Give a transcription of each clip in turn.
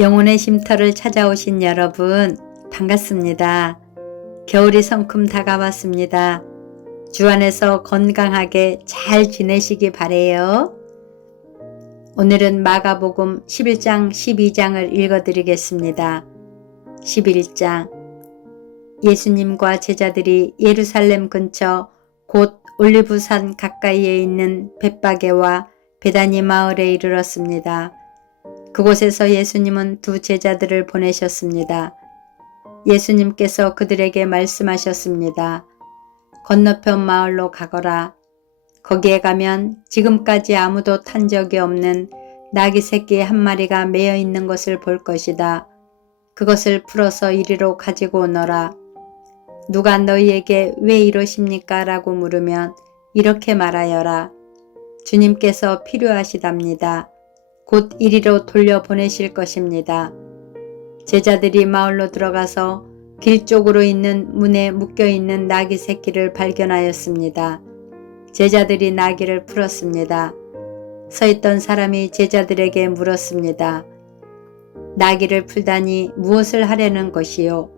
영혼의 쉼터를 찾아오신 여러분, 반갑습니다. 겨울이 성큼 다가왔습니다. 주 안에서 건강하게 잘 지내시기 바래요. 오늘은 마가복음 11장 12장을 읽어드리겠습니다. 11장 예수님과 제자들이 예루살렘 근처 곧 올리브산 가까이에 있는 벳바게와 베다니 마을에 이르렀습니다. 그곳에서 예수님은 두 제자들을 보내셨습니다. 예수님께서 그들에게 말씀하셨습니다. 건너편 마을로 가거라. 거기에 가면 지금까지 아무도 탄 적이 없는 나귀 새끼 한 마리가 매여 있는 것을 볼 것이다. 그것을 풀어서 이리로 가지고 오너라. 누가 너희에게 왜 이러십니까? 라고 물으면 이렇게 말하여라. 주님께서 필요하시답니다. 곧 이리로 돌려보내실 것입니다. 제자들이 마을로 들어가서 길 쪽으로 있는 문에 묶여있는 나귀 새끼를 발견하였습니다. 제자들이 나귀를 풀었습니다. 서 있던 사람이 제자들에게 물었습니다. 나귀를 풀다니 무엇을 하려는 것이요?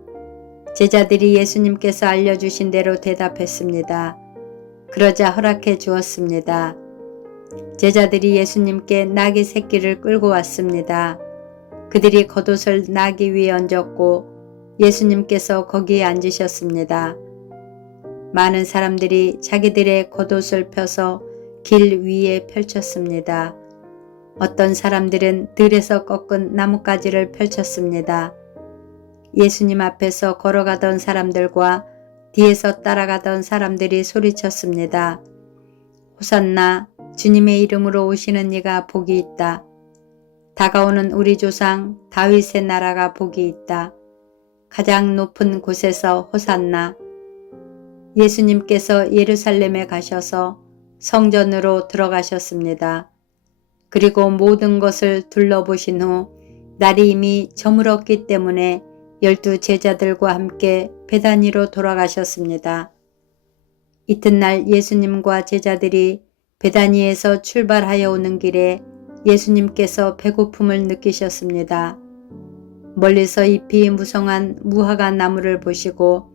제자들이 예수님께서 알려주신 대로 대답했습니다. 그러자 허락해 주었습니다. 제자들이 예수님께 나귀 새끼를 끌고 왔습니다. 그들이 겉옷을 나귀 위에 얹었고 예수님께서 거기에 앉으셨습니다. 많은 사람들이 자기들의 겉옷을 펴서 길 위에 펼쳤습니다. 어떤 사람들은 들에서 꺾은 나뭇가지를 펼쳤습니다. 예수님 앞에서 걸어가던 사람들과 뒤에서 따라가던 사람들이 소리쳤습니다. 호산나, 주님의 이름으로 오시는 이가 복이 있다. 다가오는 우리 조상 다윗의 나라가 복이 있다. 가장 높은 곳에서 호산나. 예수님께서 예루살렘에 가셔서 성전으로 들어가셨습니다. 그리고 모든 것을 둘러보신 후 날이 이미 저물었기 때문에 12 제자들과 함께 베다니로 돌아가셨습니다. 이튿날 예수님과 제자들이 베다니에서 출발하여 오는 길에 예수님께서 배고픔을 느끼셨습니다. 멀리서 잎이 무성한 무화과 나무를 보시고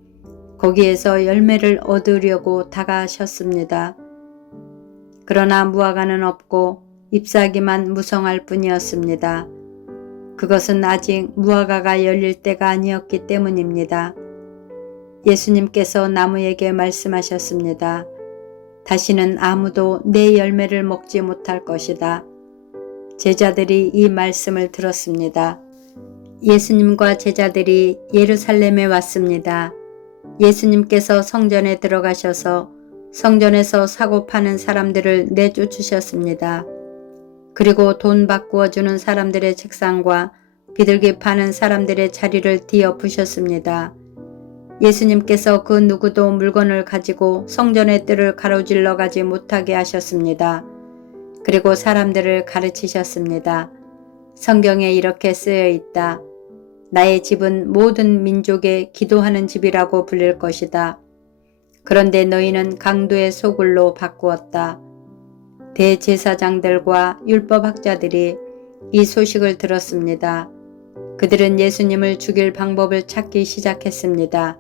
거기에서 열매를 얻으려고 다가셨습니다. 그러나 무화과는 없고 잎사귀만 무성할 뿐이었습니다. 그것은 아직 무화과가 열릴 때가 아니었기 때문입니다. 예수님께서 나무에게 말씀하셨습니다. 다시는 아무도 내 열매를 먹지 못할 것이다. 제자들이 이 말씀을 들었습니다. 예수님과 제자들이 예루살렘에 왔습니다. 예수님께서 성전에 들어가셔서 성전에서 사고 파는 사람들을 내쫓으셨습니다. 그리고 돈 바꾸어 주는 사람들의 책상과 비둘기 파는 사람들의 자리를 뒤엎으셨습니다. 예수님께서 그 누구도 물건을 가지고 성전의 뜰을 가로질러 가지 못하게 하셨습니다. 그리고 사람들을 가르치셨습니다. 성경에 이렇게 쓰여 있다. 나의 집은 모든 민족의 기도하는 집이라고 불릴 것이다. 그런데 너희는 강도의 소굴로 바꾸었다. 대제사장들과 율법학자들이 이 소식을 들었습니다. 그들은 예수님을 죽일 방법을 찾기 시작했습니다.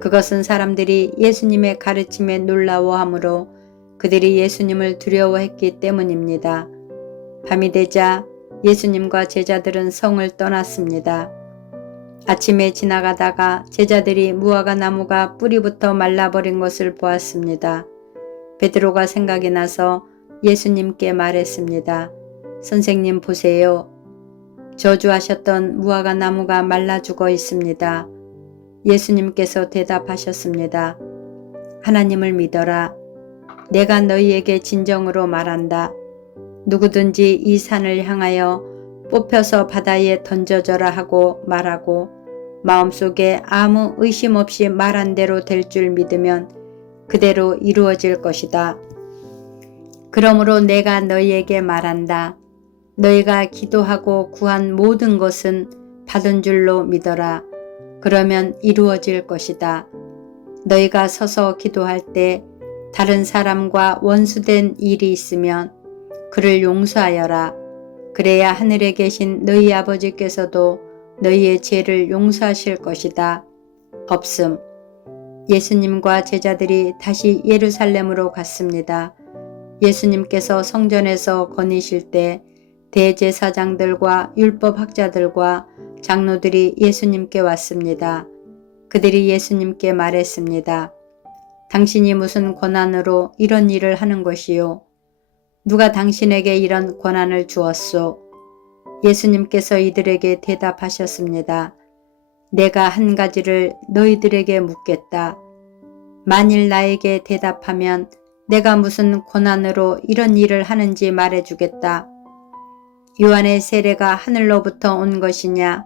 그것은 사람들이 예수님의 가르침에 놀라워하므로 그들이 예수님을 두려워했기 때문입니다. 밤이 되자 예수님과 제자들은 성을 떠났습니다. 아침에 지나가다가 제자들이 무화과 나무가 뿌리부터 말라버린 것을 보았습니다. 베드로가 생각이 나서 예수님께 말했습니다. 선생님 보세요. 저주하셨던 무화과 나무가 말라 죽어 있습니다. 예수님께서 대답하셨습니다. 하나님을 믿어라. 내가 너희에게 진정으로 말한다. 누구든지 이 산을 향하여 뽑혀서 바다에 던져져라 하고 말하고 마음속에 아무 의심 없이 말한 대로 될 줄 믿으면 그대로 이루어질 것이다. 그러므로 내가 너희에게 말한다. 너희가 기도하고 구한 모든 것은 받은 줄로 믿어라. 그러면 이루어질 것이다. 너희가 서서 기도할 때 다른 사람과 원수된 일이 있으면 그를 용서하여라. 그래야 하늘에 계신 너희 아버지께서도 너희의 죄를 용서하실 것이다. 없음. 예수님과 제자들이 다시 예루살렘으로 갔습니다. 예수님께서 성전에서 거니실 때 대제사장들과 율법학자들과 장로들이 예수님께 왔습니다. 그들이 예수님께 말했습니다. 당신이 무슨 권한으로 이런 일을 하는 것이요? 누가 당신에게 이런 권한을 주었소? 예수님께서 이들에게 대답하셨습니다. 내가 한 가지를 너희들에게 묻겠다. 만일 나에게 대답하면 내가 무슨 권한으로 이런 일을 하는지 말해주겠다. 요한의 세례가 하늘로부터 온 것이냐?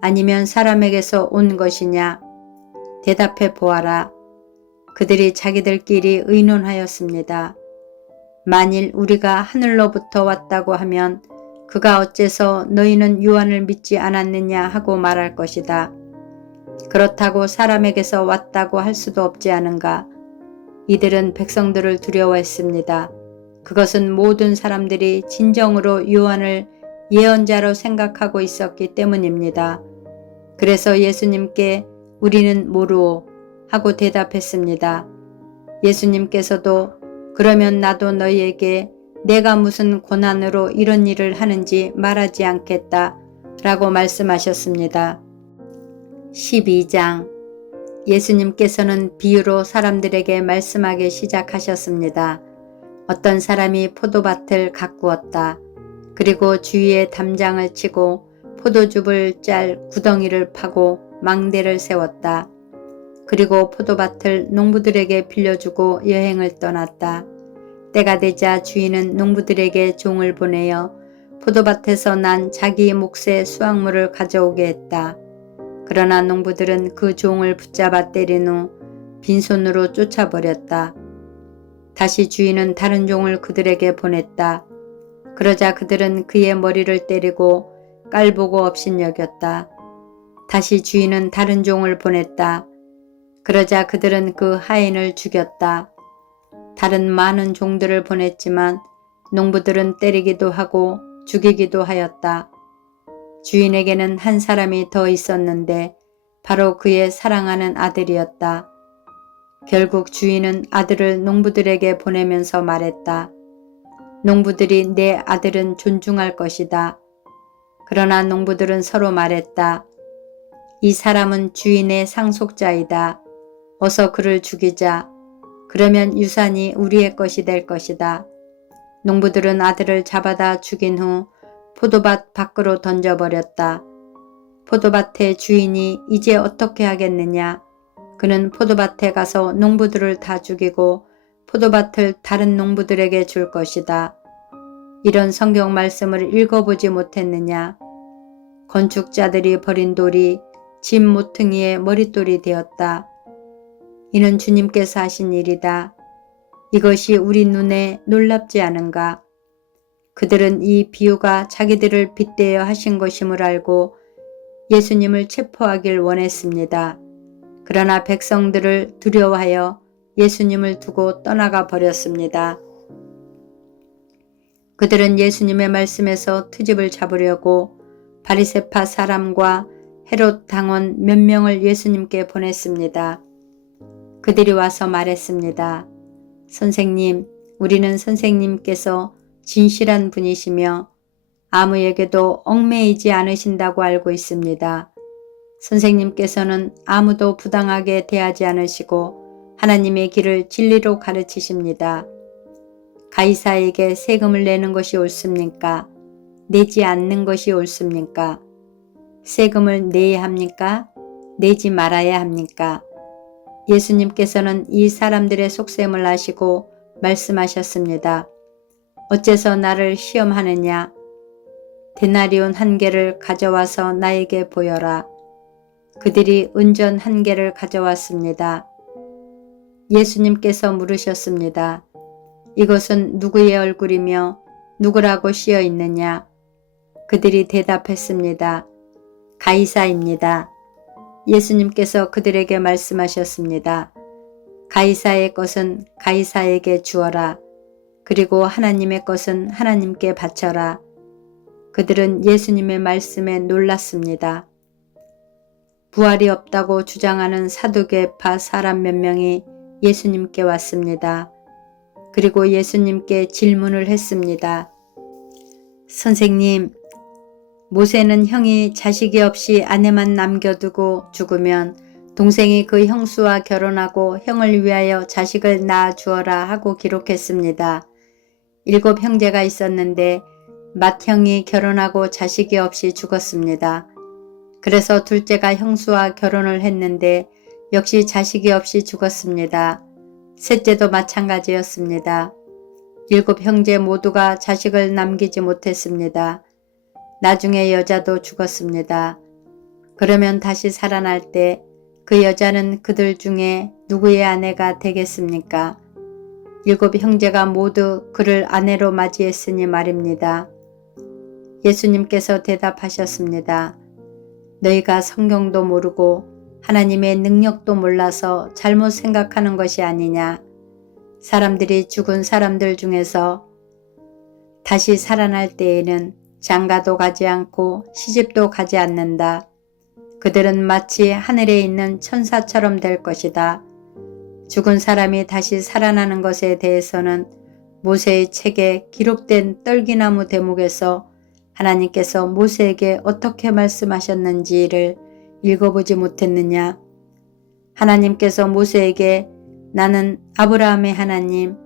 아니면 사람에게서 온 것이냐? 대답해 보아라. 그들이 자기들끼리 의논하였습니다. 만일 우리가 하늘로부터 왔다고 하면 그가 어째서 너희는 요한을 믿지 않았느냐 하고 말할 것이다. 그렇다고 사람에게서 왔다고 할 수도 없지 않은가. 이들은 백성들을 두려워했습니다. 그것은 모든 사람들이 진정으로 요한을 예언자로 생각하고 있었기 때문입니다. 그래서 예수님께 우리는 모르오 하고 대답했습니다. 예수님께서도 그러면 나도 너희에게 내가 무슨 권한으로 이런 일을 하는지 말하지 않겠다 라고 말씀하셨습니다. 12장. 예수님께서는 비유로 사람들에게 말씀하기 시작하셨습니다. 어떤 사람이 포도밭을 가꾸었다. 그리고 주위에 담장을 치고 포도즙을 짤 구덩이를 파고 망대를 세웠다. 그리고 포도밭을 농부들에게 빌려주고 여행을 떠났다. 때가 되자 주인은 농부들에게 종을 보내어 포도밭에서 난 자기 몫의 수확물을 가져오게 했다. 그러나 농부들은 그 종을 붙잡아 때린 후 빈손으로 쫓아버렸다. 다시 주인은 다른 종을 그들에게 보냈다. 그러자 그들은 그의 머리를 때리고 깔보고 업신여겼다. 다시 주인은 다른 종을 보냈다. 그러자 그들은 그 하인을 죽였다. 다른 많은 종들을 보냈지만 농부들은 때리기도 하고 죽이기도 하였다. 주인에게는 한 사람이 더 있었는데 바로 그의 사랑하는 아들이었다. 결국 주인은 아들을 농부들에게 보내면서 말했다. 농부들이 내 아들은 존중할 것이다. 그러나 농부들은 서로 말했다. 이 사람은 주인의 상속자이다. 어서 그를 죽이자. 그러면 유산이 우리의 것이 될 것이다. 농부들은 아들을 잡아다 죽인 후 포도밭 밖으로 던져버렸다. 포도밭의 주인이 이제 어떻게 하겠느냐. 그는 포도밭에 가서 농부들을 다 죽이고 포도밭을 다른 농부들에게 줄 것이다. 이런 성경 말씀을 읽어보지 못했느냐. 건축자들이 버린 돌이 집 모퉁이의 머릿돌이 되었다. 이는 주님께서 하신 일이다. 이것이 우리 눈에 놀랍지 않은가. 그들은 이 비유가 자기들을 빗대어 하신 것임을 알고 예수님을 체포하길 원했습니다. 그러나 백성들을 두려워하여 예수님을 두고 떠나가 버렸습니다. 그들은 예수님의 말씀에서 트집을 잡으려고 바리새파 사람과 헤롯 당원 몇 명을 예수님께 보냈습니다. 그들이 와서 말했습니다. 선생님, 우리는 선생님께서 진실한 분이시며 아무에게도 얽매이지 않으신다고 알고 있습니다. 선생님께서는 아무도 부당하게 대하지 않으시고 하나님의 길을 진리로 가르치십니다. 가이사에게 세금을 내는 것이 옳습니까? 내지 않는 것이 옳습니까? 세금을 내야 합니까? 내지 말아야 합니까? 예수님께서는 이 사람들의 속셈을 아시고 말씀하셨습니다. 어째서 나를 시험하느냐? 데나리온 1개를 가져와서 나에게 보여라. 그들이 은전 1개를 가져왔습니다. 예수님께서 물으셨습니다. 이것은 누구의 얼굴이며 누구라고 씌어 있느냐? 그들이 대답했습니다. 가이사입니다. 예수님께서 그들에게 말씀하셨습니다. 가이사의 것은 가이사에게 주어라. 그리고 하나님의 것은 하나님께 바쳐라. 그들은 예수님의 말씀에 놀랐습니다. 부활이 없다고 주장하는 사두개파 사람 몇 명이 예수님께 왔습니다. 그리고 예수님께 질문을 했습니다. 선생님, 모세는 형이 자식이 없이 아내만 남겨두고 죽으면 동생이 그 형수와 결혼하고 형을 위하여 자식을 낳아 주어라 하고 기록했습니다. 7 형제가 있었는데 맏형이 결혼하고 자식이 없이 죽었습니다. 그래서 둘째가 형수와 결혼을 했는데 역시 자식이 없이 죽었습니다. 셋째도 마찬가지였습니다. 7 형제 모두가 자식을 남기지 못했습니다. 나중에 여자도 죽었습니다. 그러면 다시 살아날 때 그 여자는 그들 중에 누구의 아내가 되겠습니까? 7 형제가 모두 그를 아내로 맞이했으니 말입니다. 예수님께서 대답하셨습니다. 너희가 성경도 모르고 하나님의 능력도 몰라서 잘못 생각하는 것이 아니냐. 사람들이 죽은 사람들 중에서 다시 살아날 때에는 장가도 가지 않고 시집도 가지 않는다. 그들은 마치 하늘에 있는 천사처럼 될 것이다. 죽은 사람이 다시 살아나는 것에 대해서는 모세의 책에 기록된 떨기나무 대목에서 하나님께서 모세에게 어떻게 말씀하셨는지를 읽어보지 못했느냐. 하나님께서 모세에게 나는 아브라함의 하나님,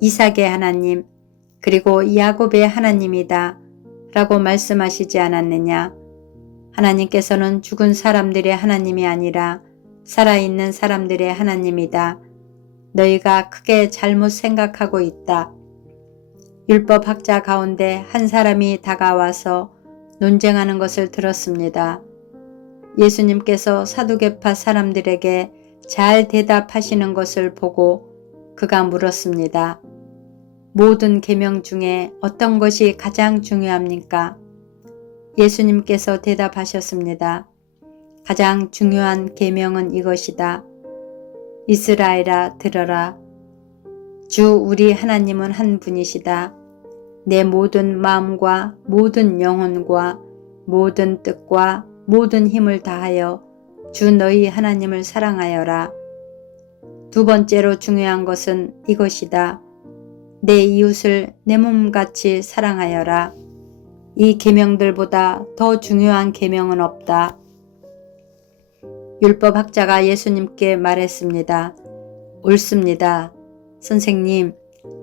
이삭의 하나님, 그리고 야곱의 하나님이다 라고 말씀하시지 않았느냐. 하나님께서는 죽은 사람들의 하나님이 아니라 살아있는 사람들의 하나님이다. 너희가 크게 잘못 생각하고 있다. 율법학자 가운데 한 사람이 다가와서 논쟁하는 것을 들었습니다. 예수님께서 사두개파 사람들에게 잘 대답하시는 것을 보고 그가 물었습니다. 모든 계명 중에 어떤 것이 가장 중요합니까? 예수님께서 대답하셨습니다. 가장 중요한 계명은 이것이다. 이스라엘아 들어라. 주 우리 하나님은 한 분이시다. 내 모든 마음과 모든 영혼과 모든 뜻과 모든 힘을 다하여 주 너희 하나님을 사랑하여라. 두 번째로 중요한 것은 이것이다. 내 이웃을 내 몸같이 사랑하여라. 이 계명들보다 더 중요한 계명은 없다. 율법학자가 예수님께 말했습니다. 옳습니다. 선생님,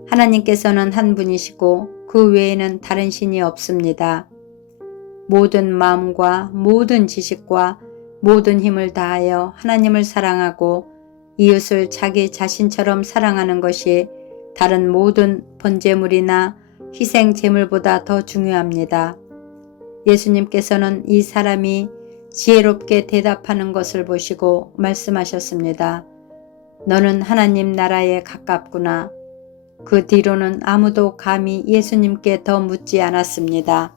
하나님께서는 한 분이시고 그 외에는 다른 신이 없습니다. 모든 마음과 모든 지식과 모든 힘을 다하여 하나님을 사랑하고 이웃을 자기 자신처럼 사랑하는 것이 다른 모든 번제물이나 희생 제물보다 더 중요합니다. 예수님께서는 이 사람이 지혜롭게 대답하는 것을 보시고 말씀하셨습니다. 너는 하나님 나라에 가깝구나. 그 뒤로는 아무도 감히 예수님께 더 묻지 않았습니다.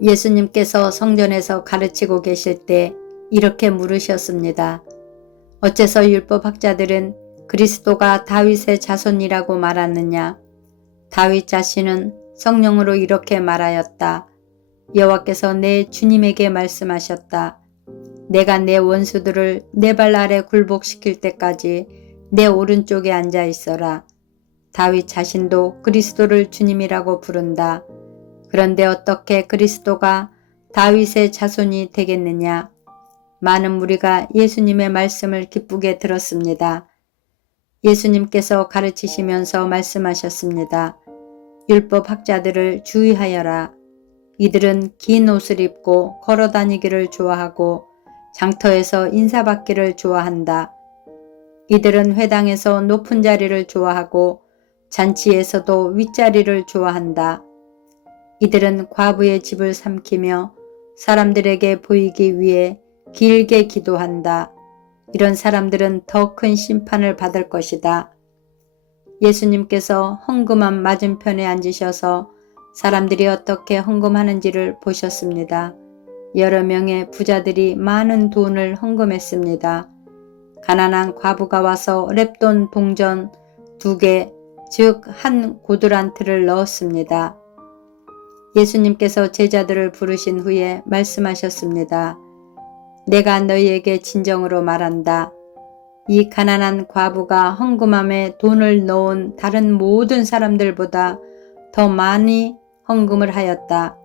예수님께서 성전에서 가르치고 계실 때 이렇게 물으셨습니다. 어째서 율법학자들은 그리스도가 다윗의 자손이라고 말하느냐? 다윗 자신은 성령으로 이렇게 말하였다. 여호와께서 내 주님에게 말씀하셨다. 내가 내 원수들을 내 발 아래 굴복시킬 때까지 내 오른쪽에 앉아 있어라. 다윗 자신도 그리스도를 주님이라고 부른다. 그런데 어떻게 그리스도가 다윗의 자손이 되겠느냐? 많은 무리가 예수님의 말씀을 기쁘게 들었습니다. 예수님께서 가르치시면서 말씀하셨습니다. 율법학자들을 주의하여라. 이들은 긴 옷을 입고 걸어다니기를 좋아하고 장터에서 인사받기를 좋아한다. 이들은 회당에서 높은 자리를 좋아하고 잔치에서도 윗자리를 좋아한다. 이들은 과부의 집을 삼키며 사람들에게 보이기 위해 길게 기도한다. 이런 사람들은 더 큰 심판을 받을 것이다. 예수님께서 헌금함 맞은편에 앉으셔서 사람들이 어떻게 헌금하는지를 보셨습니다. 여러 명의 부자들이 많은 돈을 헌금했습니다. 가난한 과부가 와서 렙돈 동전 2개, 즉 한 고두란트를 넣었습니다. 예수님께서 제자들을 부르신 후에 말씀하셨습니다. 내가 너희에게 진정으로 말한다. 이 가난한 과부가 헌금함에 돈을 넣은 다른 모든 사람들보다 더 많이 헌금을 하였다.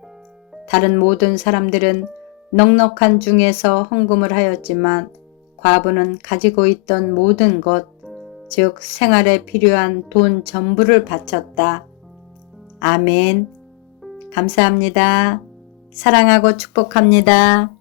다른 모든 사람들은 넉넉한 중에서 헌금을 하였지만 과부는 가지고 있던 모든 것, 즉 생활에 필요한 돈 전부를 바쳤다. 아멘. 감사합니다. 사랑하고 축복합니다.